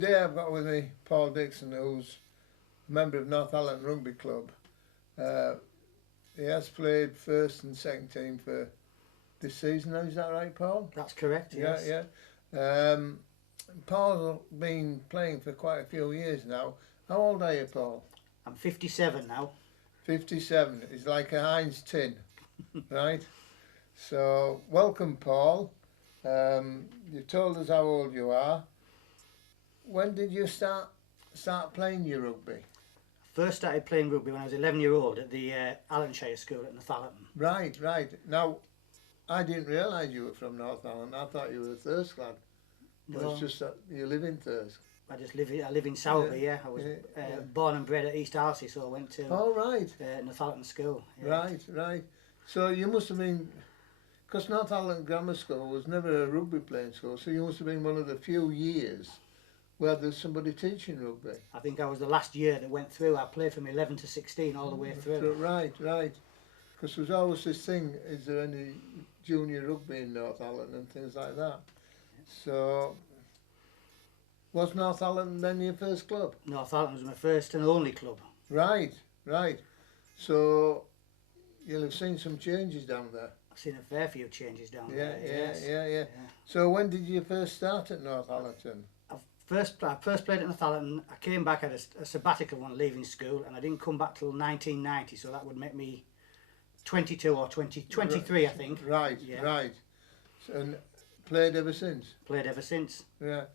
Today I've got with me Paul Dixon, who's a member of Northallerton Rugby Club. Uh, he has played first and second team for this season now, is that right, Paul? That's correct, yes. Yeah. Paul's been playing for quite a few years now. How old are you, Paul? I'm 57 now. 57. It's like a Heinz tin, right? So, welcome, Paul. You told us how old you are. When did you start playing your rugby? First started playing rugby when I was 11-year-old at the Allenshire school at Northallerton. Right. Now, I didn't realise you were from Northallerton. I thought you were a Thirsk lad. But No, it's just that you live in Thirsk. I live in Sowerby, yeah. I was born and bred at East Arlesey, so I went to Oh, right. Northallerton school. Yeah. Right. So you must have been, because Northallerton Grammar School was never a rugby playing school, so you must have been one of the few years where there's somebody teaching rugby. I think I was the last year that went through. I played from 11 to 16 all the way through. Right. Because there's always this thing, is there any junior rugby in Northallerton and things like that. So, was Northallerton then your first club? Northallerton was my first and only club. Right. So, you'll have seen some changes down there. I've seen a fair few changes down there. Yeah. So when did you first start at Northallerton? I first played at Northallerton. I came back at a sabbatical when leaving school, and I didn't come back till 1990, so that would make me 22 or 23, I think. Right. And played ever since? Played ever since. Yeah.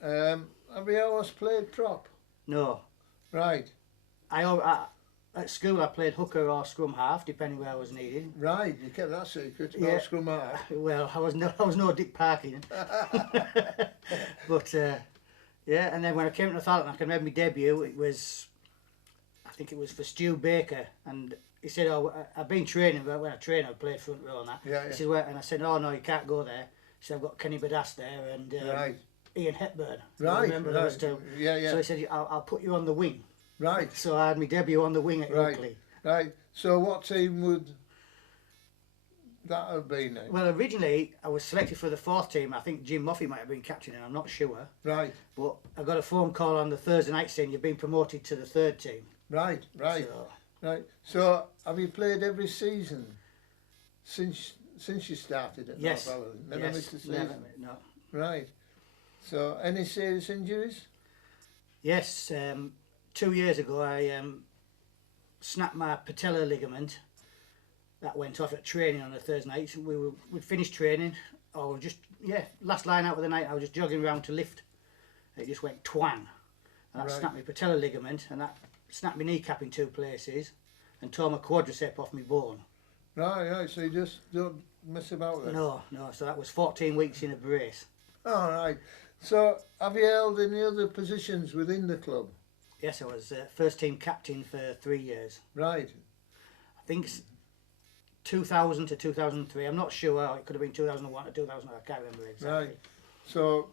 Have you always played prop? No. Right. At school I played hooker or scrum half, depending where I was needed. Right, you kept that secret, Yeah. scrum half. Well, I was no Dick Parkin. But and then when I came to Northallerton, I can remember my debut. I think it was for Stu Baker, and he said, "Oh, I've been training, but when I trained, I played front row and that." Yeah. He said, "Well," and I said, "Oh no, you can't go there." He said, "I've got Kenny Badass there and Right. Ian Hepburn." Right. Remember those two? Yeah. So he said, "I'll put you on the wing." Right. So I had my debut on the wing at Ilkley. Right. So what team would that have been then? Well, originally I was selected for the fourth team. I think Jim Moffey might have been captain, and I'm not sure. Right. But I got a phone call on the Thursday night saying you've been promoted to the third team. Right. So, So have you played every season since you started at yes. Northallerton? Never Yes, missed a season? never, no. Right. So any serious injuries? Yes, 2 years ago I snapped my patella ligament. That went off at training on a Thursday night. We'd finished training, or last line out of the night. I was just jogging around to lift. It just went twang, and that snapped my patella ligament, and that snapped my kneecap in two places, and tore my quadricep off my bone. Right. So you just don't mess about then? No. So that was 14 weeks in a brace. All right. So have you held any other positions within the club? Yes, I was first team captain for 3 years. Right. I think 2000 to 2003. I'm not sure. It could have been 2001 to 2000. I can't remember exactly. Right. So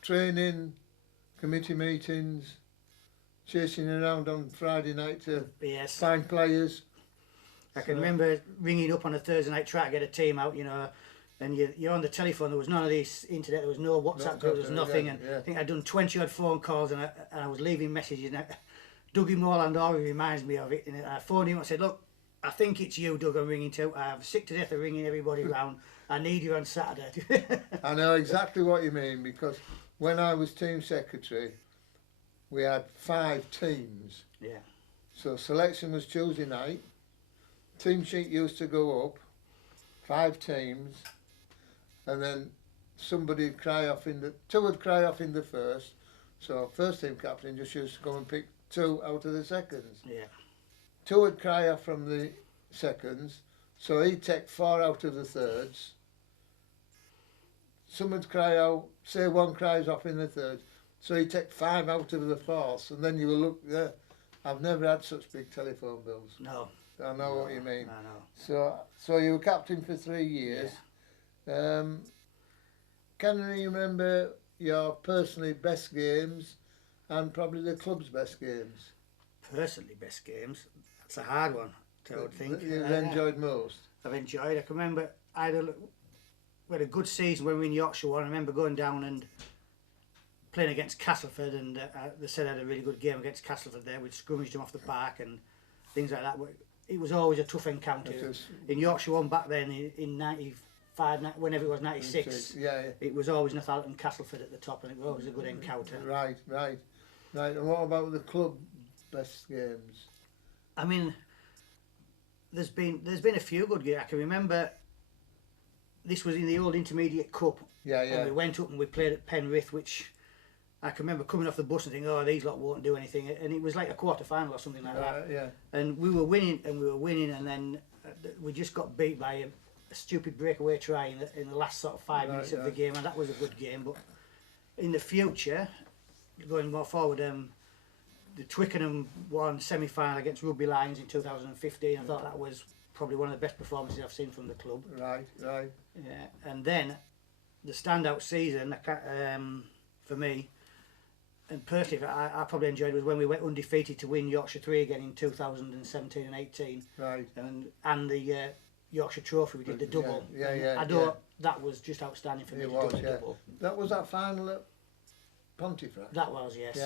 training, committee meetings, chasing around on Friday night to Yes. find players. I can remember ringing up on a Thursday night trying to get a team out, and you're on the telephone. There was none of this internet. There was no WhatsApp group. There was nothing. And I think I'd done 20 odd phone calls, and I was leaving messages. And Dougie Morland always reminds me of it. And I phoned him and said, "Look, I think it's you, Doug, I'm ringing to. I'm sick to death of ringing everybody round. I need you on Saturday." I know exactly what you mean, because when I was team secretary, we had 5 teams. Yeah. So selection was Tuesday night. Team sheet used to go up, 5 teams, and then somebody would cry off two would cry off in the first. So first team captain just used to go and pick 2 out of the seconds. Yeah. 2 would cry off from the seconds, so he'd take 4 out of the thirds. Some would cry out, say 1 cries off in the third, so he'd take 5 out of the fourths, and then you will look there. I've never had such big telephone bills. No. I know what you mean. I know. So you were captain for 3 years. Yeah. Can you remember your personally best games and probably the club's best games? Personally, best games. That's a hard one, I would think. You've enjoyed most? I've enjoyed. I can remember we had a good season when we were in Yorkshire. I remember going down and playing against Castleford, and they said I had a really good game against Castleford there. We'd scrummaged them off the park and things like that. But it was always a tough encounter. In Yorkshire One back then in 95, whenever it was 96, it was always Northallerton and Castleford at the top, and it was always a good encounter. Right. And what about the club best games? I mean, there's been a few good games. I can remember this was in the old Intermediate Cup. And we went up and we played at Penrith, which I can remember coming off the bus and thinking, oh, these lot won't do anything. And it was like a quarter final or something like that. And we were winning, and then we just got beat by a stupid breakaway try in the last sort of 5 minutes of the game, and that was a good game. But in the future, going more forward, the Twickenham won semi-final against Rugby Lions in 2015. I thought that was probably one of the best performances I've seen from the club. Right. Yeah, and then the standout season for me, and personally I probably enjoyed, was when we went undefeated to win Yorkshire 3 again in 2017 and 18. Right. And the Yorkshire Trophy, we did the double. I thought that was just outstanding for me to do the double. That was that final at Pontefract? That was, yes.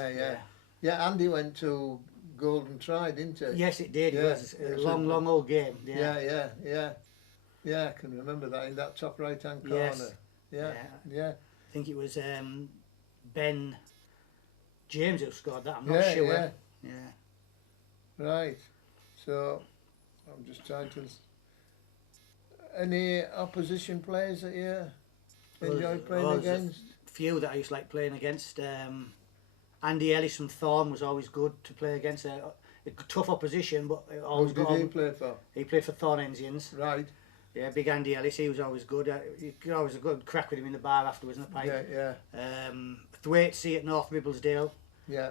Yeah, Andy went to Golden Try, didn't he? Yes, it did. It was a long old game. Yeah, I can remember that in that top right-hand corner. Yeah. I think it was Ben James who scored that. I'm not sure. Yeah. Right. So I'm just trying to. Any opposition players that you enjoy playing against? A few that I used to like playing against. Andy Ellis from Thorn was always good to play against. A tough opposition, but always Who did he play for? He played for Thorn Enzians. Right. Yeah, big Andy Ellis. He was always good. You could always have a good crack with him in the bar afterwards in the pipe. Thwaites at North Ribblesdale. Yeah.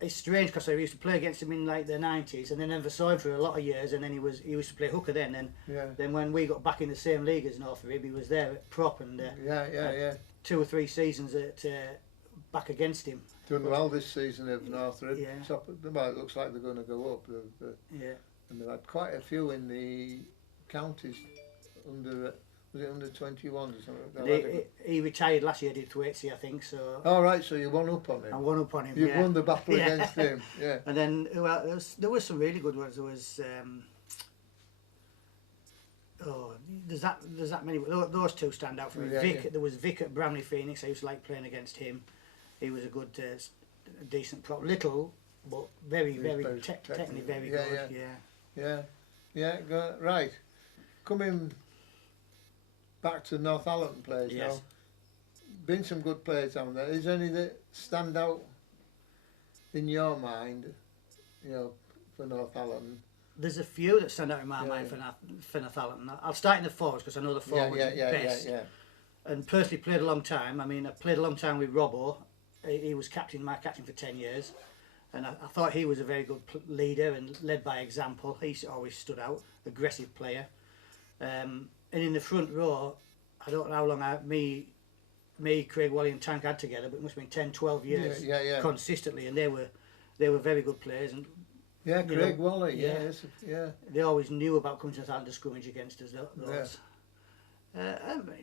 It's strange because I used to play against him in like the 90s, and then never saw him for a lot of years, and then he used to play hooker then. Then when we got back in the same league as North Rib, he was there at prop, and 2 or 3 seasons at back against him. Done well this season of North Rib. Well, it looks like they're going to go up. And they've had quite a few in the counties under. Was it under 21s or something? He retired last year, did Thwaites, I think. So. Oh right, so you won up on him. I won up on him. You won the battle against him. Yeah. And then there was some really good ones. There was there's that many. Those two stand out for me. Vic, there was Vic at Bramley Phoenix. I used to like playing against him. He was a good, decent prop. Little, but very technically very good. Yeah. Right. Coming back to Northallerton players now. Been some good players down there. Is there any that stand out in your mind, for Northallerton? There's a few that stand out in my mind for Northallerton. I'll start in the forwards because I know the forwards best. And personally played a long time. I mean, I played a long time with Robbo. He was my captain for 10 years. And I thought he was a very good leader and led by example. He always stood out, aggressive player. And in the front row, I don't know how long me, Craig Wally and Tank had together, but it must have been 10, 12 years consistently, and they were very good players. And Craig Wally, they always knew about coming to Northallerton to scrummage against us. Those.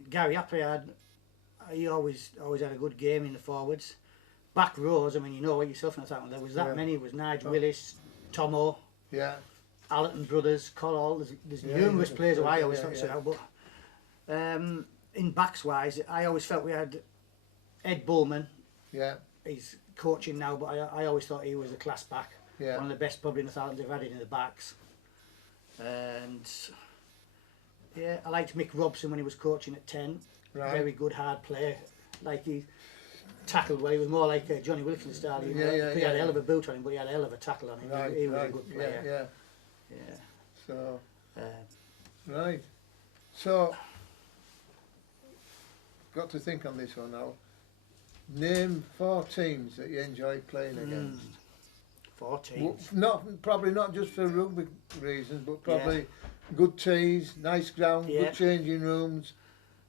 Gary Appley he always had a good game in the forwards. Back rows, I mean, you know what yourself, Northallerton. There was that many. It was Nigel Willis, Tomo. Allerton brothers, Collall. There's numerous players who I always thought stood out. But in backs wise, I always felt we had Ed Bullman. He's coaching now, but I always thought he was a class back. One of the best probably Northallertons they've had in the backs. And I liked Mick Robson when he was coaching at 10. Very good hard player. Like he tackled well. He was more like Johnny Wilkins style. He had a hell of a boot on him, but he had a hell of a tackle on him. He was a good player. So, So, got to think on this one now. Name 4 teams that you enjoy playing against. 4 teams. Probably not just for rugby reasons, but probably good tees, nice ground, good changing rooms.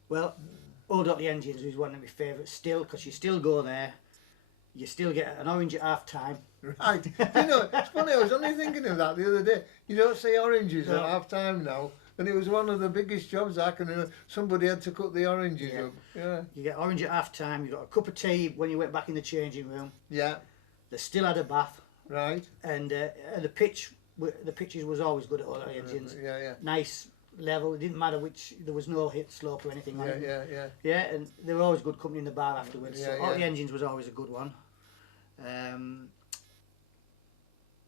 Well, Old Otley Engines is one of my favourites still, because you still go there, you still get an orange at half time. Right. It's funny, I was only thinking of that the other day. You don't see oranges at half time now, And it was one of the biggest jobs I can remember. Somebody had to cut the oranges Yeah. up. Yeah. You get orange at half time. You got a cup of tea when you went back in the changing room. Yeah. They still had a bath, Right. and the pitches was always good at all the engines. Yeah, yeah. Nice level. It didn't matter which. There was no hit slope or anything like Yeah, that. yeah, yeah. Yeah, and they were always good company in the bar afterwards. So Yeah, all yeah. the engines was always a good one.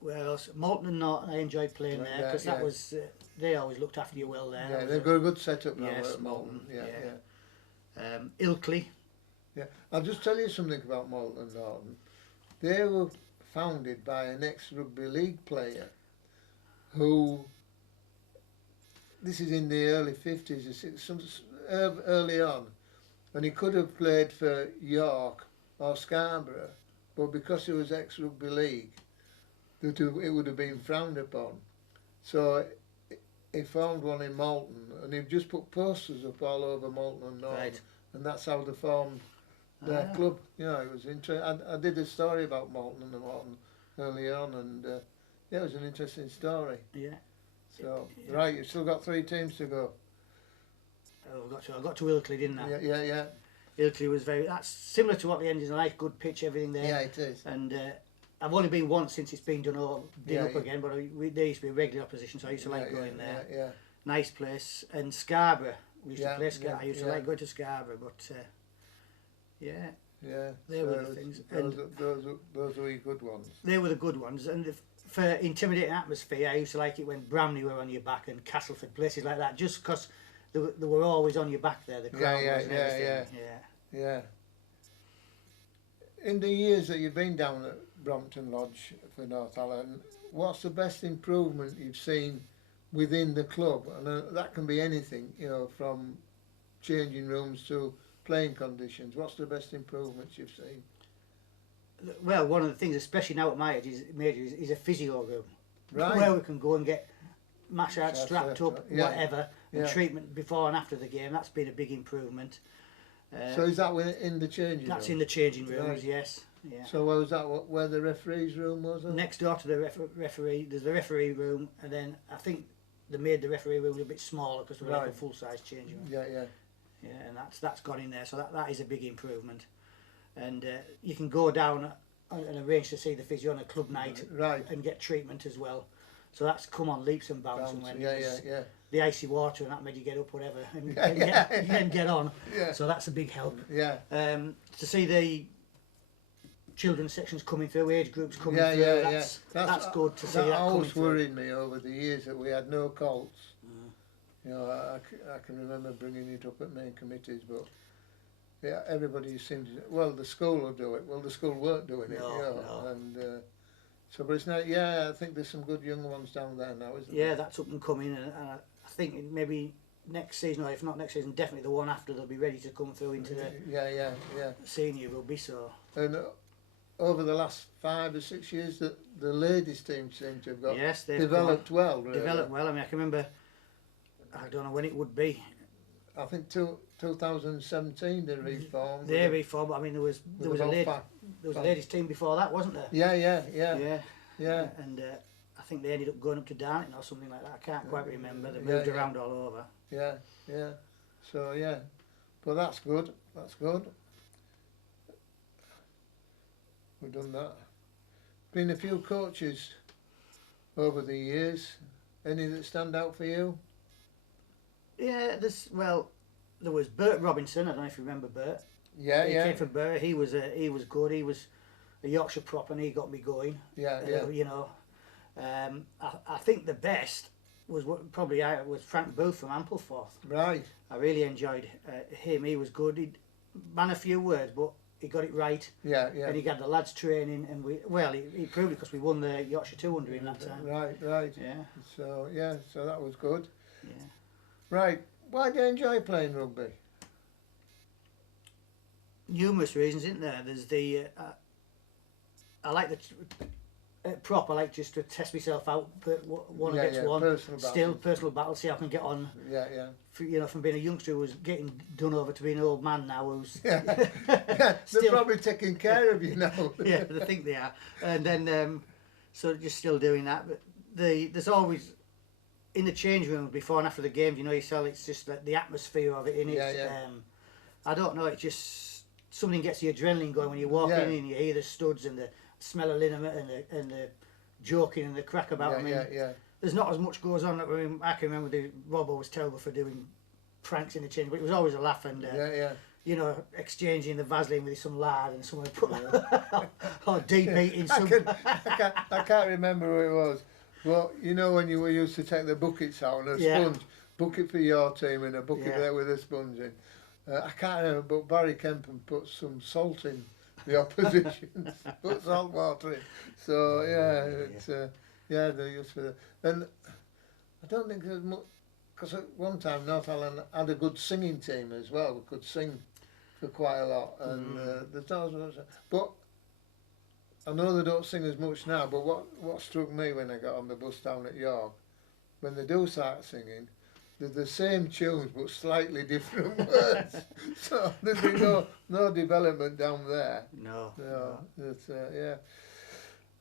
Where else? Malton and Norton, I enjoyed playing there because that was they always looked after you well there. Yeah, they've got a good setup now Yes, at Malton. Yeah, yeah. yeah. Ilkley. Yeah. I'll just tell you something about Malton and Norton. They were founded by an ex-rugby league player who, this is in the early 50s, early on, and he could have played for York or Scarborough, but because he was ex-rugby league, it would have been frowned upon. So he found one in Malton, and he just put posters up all over Malton and Norton, Right. and that's how they formed their club. You know, it was interesting. I did a story about Malton and Norton early on, and yeah, it was an interesting story. Yeah. So right, you've still got 3 teams to go. I got to Ilkley, didn't I? Yeah, yeah, yeah. Ilkley was that's similar to what the engines are like. Good pitch, everything there. Yeah, it is. And I've only been once since it's been done up Yeah, again, but there used to be regular opposition, so I used to like going there. Yeah, Nice place. And Scarborough, we used to play Scarborough. yeah, I used to like going to Scarborough, but yeah, yeah. they were the things. Those were good ones. They were the good ones. And for intimidating atmosphere, I used to like it when Bramley were on your back and Castleford, places like that, just because they were always on your back there. The crowd was and everything. Yeah. In the years that you've been down at Brompton Lodge for Northallerton, what's the best improvement you've seen within the club? And that can be anything, you know, from changing rooms to playing conditions. What's the best improvements you've seen? Well, one of the things, especially now at my age, is a physio room. Right. Where we can go and get massage, strapped up, yeah. whatever, and Yeah. treatment before and after the game. That's been a big improvement. So is that in the changing room? That's in the changing rooms, Right. yes. Yeah. So where was that? Where the referee's room was? Or? Next door to the referee, there's the referee room, and then I think they made the referee room a bit smaller because we're like a full-size changing room. Yeah, yeah. Yeah, and that's gone in there, so that is a big improvement. And you can go down and arrange to see the physio on a club night, Right. and get treatment as well. So that's come on leaps and bounds. And when Yeah, it was yeah. the icy water and that made you get up, whatever, and, Yeah, and get on. Yeah. So that's a big help. Yeah. To see the children's sections coming through, age groups coming Yeah, through, yeah, that's good to see that that coming always through. worried me over the years that we had no colts. You know, I can remember bringing it up at main committees, but yeah, everybody seems well. The school will do it. Well, the school weren't doing it, No, you know. no. And so, but it's not. Yeah, I think there's some good young ones down there now, isn't Yeah, there? that's up and coming, and I think maybe next season, or if not next season, definitely the one after, they'll be ready to come through into the Yeah. senior rugby. So And over the last 5 or 6 years, the ladies team seem to have got yes, they've developed well. Really. developed well. I mean, I can remember. I don't know when it would be. I think 2017 they reformed. They reformed. I mean, there was a ladies team before that, wasn't there? Yeah. And I think they ended up going up to Darlington or something like that. I can't quite remember. They moved around all over. Yeah. So yeah, but that's good. We've done that. Been a few coaches over the years. Any that stand out for you? Yeah, there was Bert Robinson. I don't know if you remember Bert. Yeah, He came from Bert. He was good. He was a Yorkshire prop, and he got me going. Yeah. You know, I think the best was was Frank Booth from Ampleforth. Right. I really enjoyed him. He was good. He'd man a few words, but he got it right. Yeah. And he got the lads training, and he proved it because we won the Yorkshire 200 in that time. Right. Yeah. So that was good. Yeah. Right. Why do you enjoy playing rugby? Numerous reasons, isn't there? There's the I like the prop. I like just to test myself out, one against one. Personal battle. See how I can get on. Yeah. You know, from being a youngster who was getting done over to being an old man now who's They're probably taking care of you now. yeah, they think they are. And then so just still doing that. But there's always in the change room before and after the games, you know yourself, it's just like the atmosphere of it, innit? Yeah. I don't know, it just, something gets the adrenaline going when you walk in and you hear the studs and the smell of liniment and the joking and the crack about. I mean, there's not as much goes on. I mean, I can remember Robbo was terrible for doing pranks in the change, but it was always a laugh, and you know, exchanging the Vaseline with some lard and someone put or deep eating some. I can't remember who it was, but you know when you were used to take the buckets out and a sponge, bucket for your team and a bucket there with a sponge in. I can't remember, but Barry Kempen put some salt in the opposition, put salt water in. So it's they're used for that. And I don't think there's much, because at one time Northallerton had a good singing team as well. We could sing for quite a lot, and there's not as much. But I know they don't sing as much now. But what struck me when I got on the bus down at York, when they do start singing, they're the same tunes but slightly different words. So there's been no development down there. No. It's,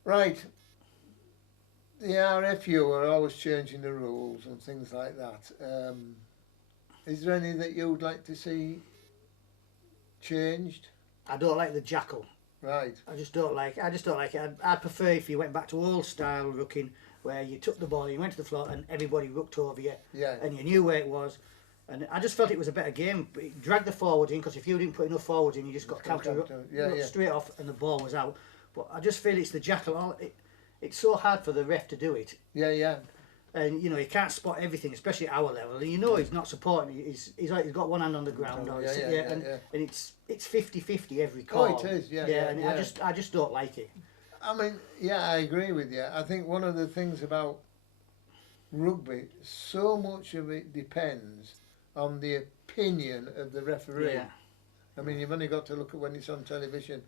right. The RFU are always changing the rules and things like that. Is there any that you would like to see changed? I don't like the jackal. Right. I just don't like it. I'd prefer if you went back to old style rucking, where you took the ball, you went to the floor, and everybody rucked over you, and you knew where it was. And I just felt it was a better game. It dragged the forward in, because if you didn't put enough forward in, you just got counter straight off, and the ball was out. But I just feel it's the jackal. It's so hard for the ref to do it. And you know, he can't spot everything, especially at our level. And you know he's not supporting. He's got one hand on the ground, and it's 50-50 every call. Oh, it is. I just don't like it. I mean, I agree with you. I think one of the things about rugby, so much of it depends on the opinion of the referee. I mean, you've only got to look at when it's on television.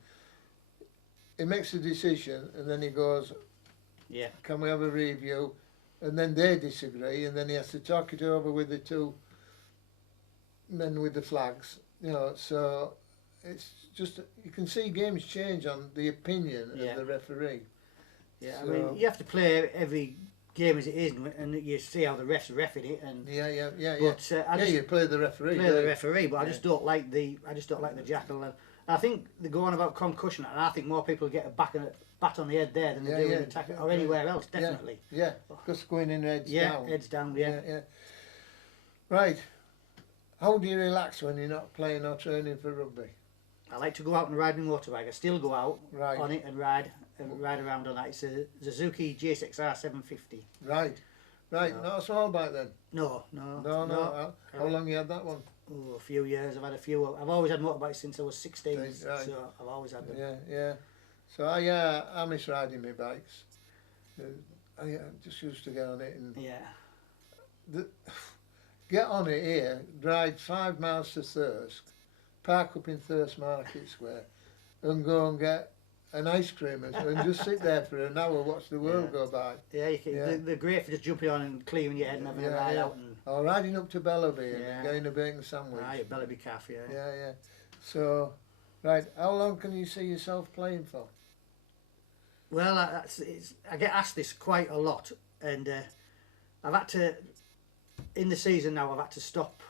He makes a decision, and then he goes, can we have a review? And then they disagree, and then he has to talk it over with the two men with the flags. You know, so it's just, you can see games change on the opinion of the referee. So, I mean, you have to play every game as it is, and you see how the refs reffing it. And but, you play the referee. But I just don't like the jackal. And I think they go on about concussion, and I think more people get a bat on the head there than they do in the tackle or anywhere else. Definitely. Because going in heads down. Heads down. Right. How do you relax when you're not playing or training for rugby? I like to go out and ride my motorbike. I still go out on it and ride around on that. It's a Suzuki GSXR 750. Right. Not a small bike then? No. How long you had that one? Oh, a few years. I've had a few. I've always had motorbikes since I was 16, so I've always had them. So I miss riding my bikes. I just used to get on it and get on it here, ride 5 miles to Thirsk, park up in Thirsk Market Square, and go and get an ice cream and just sit there for an hour, watch the world go by. They're great for just jumping on and clearing your head and having a ride out. Or riding up to Bellaby and getting a bacon sandwich. Bellaby Cafe. So, right, how long can you see yourself playing for? Well, I get asked this quite a lot, and I've had to, in the season now, I've had to stop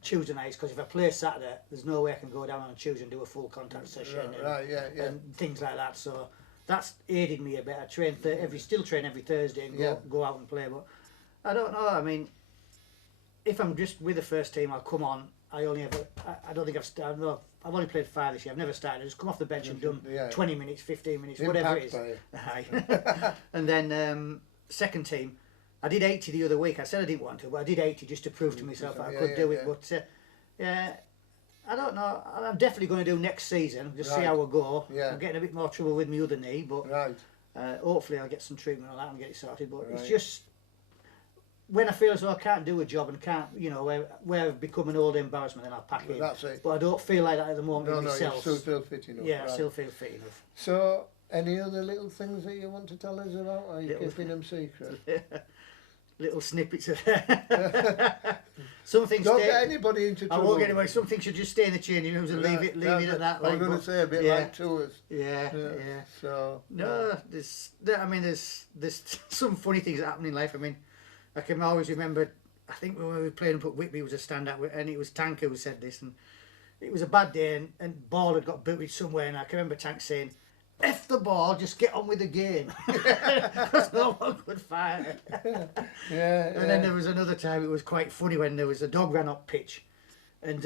Tuesday nights, because if I play Saturday, there's no way I can go down on Tuesday and do a full contact session and things like that. So that's aided me a bit. I train still train every Thursday and go out and play. But I don't know. I mean, if I'm just with the first team, I'll come on. I don't think I've started. No, I've only played 5 this year. I've never started. I just come off the bench and done 20 minutes, 15 minutes, whatever it is. And then second team, I did 80 the other week. I said I didn't want to, but I did 80 just to prove to myself that I could do it. But I don't know. I'm definitely going to do next season. Just see how I go. I'm getting a bit more trouble with my other knee, but hopefully I'll get some treatment on that and get it sorted. But it's just when I feel as though I can't do a job and can't, where I've become an old embarrassment, then I'll pack in. That's it. But I don't feel like that at the moment with myself. You still feel fit enough. Yeah, I still feel fit enough. So, any other little things that you want to tell us about? Or are you keeping them secret? Little snippets of some things. Don't get anybody into trouble. I won't get anyway. Some things should just stay in the changing rooms and leave it at that. I'm going to say a bit like tours. So no, there's some funny things that happen in life. I mean, I can always remember, I think when we were playing up at Whitby was a standout, and it was Tank who said this, and it was a bad day, and ball had got booted somewhere, and I can remember Tank saying, F the ball, just get on with the game. Because no one could fire. And then there was another time, it was quite funny when there was a dog ran up pitch, and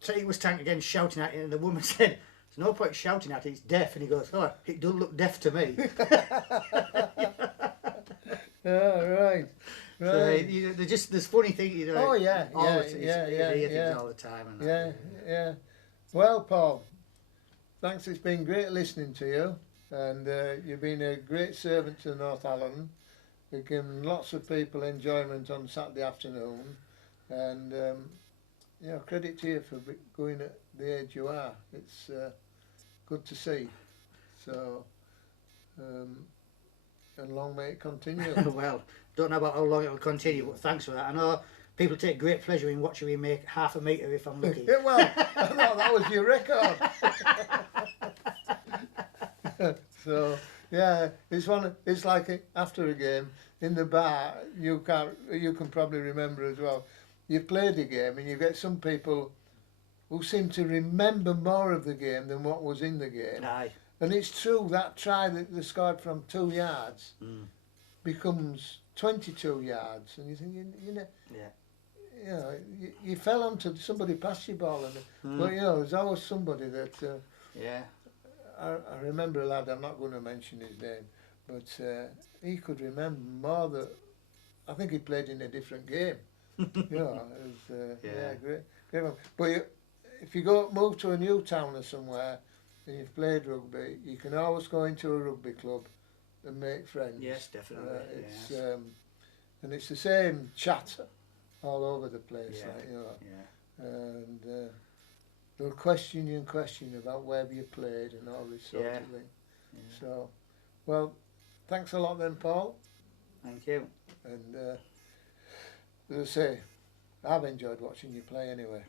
so it was Tank again shouting at it, and the woman said, there's no point shouting at it, it's deaf. And he goes, oh, it doesn't look deaf to me. Right. So, you know, there's funny things, you know. Oh yeah, all yeah, the, yeah. all the time. And Yeah, that. yeah. Well, Paul, thanks. It's been great listening to you, and you've been a great servant to Northallerton. You've given lots of people enjoyment on Saturday afternoon, and you know, credit to you for going at the age you are. It's good to see. So, and long may it continue. Well, don't know about how long it will continue, but thanks for that. I know people take great pleasure in watching me make half a metre if I'm lucky. Yeah, well, I thought that was your record. So yeah, it's like after a game in the bar. You can probably remember as well. You've played a game and you get some people who seem to remember more of the game than what was in the game. Aye. And it's true, that try that they scored from 2 yards becomes 22 yards, and you think, you know, you know, you fell onto somebody passed your ball, and but you know, there's always somebody that. I remember a lad. I'm not going to mention his name, but he could remember more that. I think he played in a different game. You know, it was great one. But if you move to a new town or somewhere, and you've played rugby, you can always go into a rugby club and make friends. Yes, definitely. And it's the same chat all over the place, Yeah. like, you know. And they'll question you and question about where you played and all this sort of thing. Yeah. So, well, thanks a lot then, Paul. Thank you. And as I say, I've enjoyed watching you play anyway.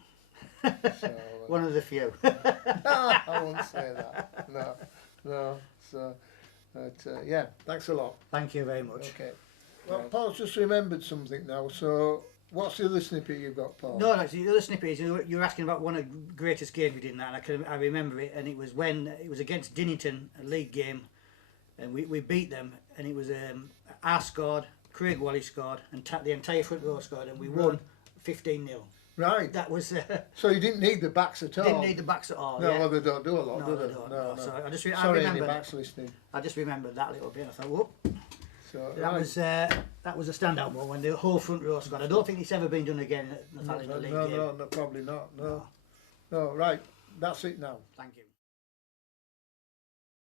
So, One of the few. I won't say that. No. So, but yeah, thanks a lot. Thank you very much. Okay. Well, Paul's just remembered something now. So, what's the other snippet you've got, Paul? No, the other snippet is you're asking about one of the greatest games we did in that, and I remember it, and it was when it was against Dinnington, a league game, and we beat them, and it was I scored, Craig Wally scored, and the entire front row scored, and we won 15-0. Right. That was. So you didn't need the backs at all. Didn't need the backs at all. No, yeah. well, they don't do a lot, No, do they they? don't. No. So I Sorry, remember any backs listening. I just remembered that little bit. I thought, whoop. So That was a standout one when the whole front row scored. I don't think it's ever been done again at the League game. No, probably not. No, right. That's it now. Thank you.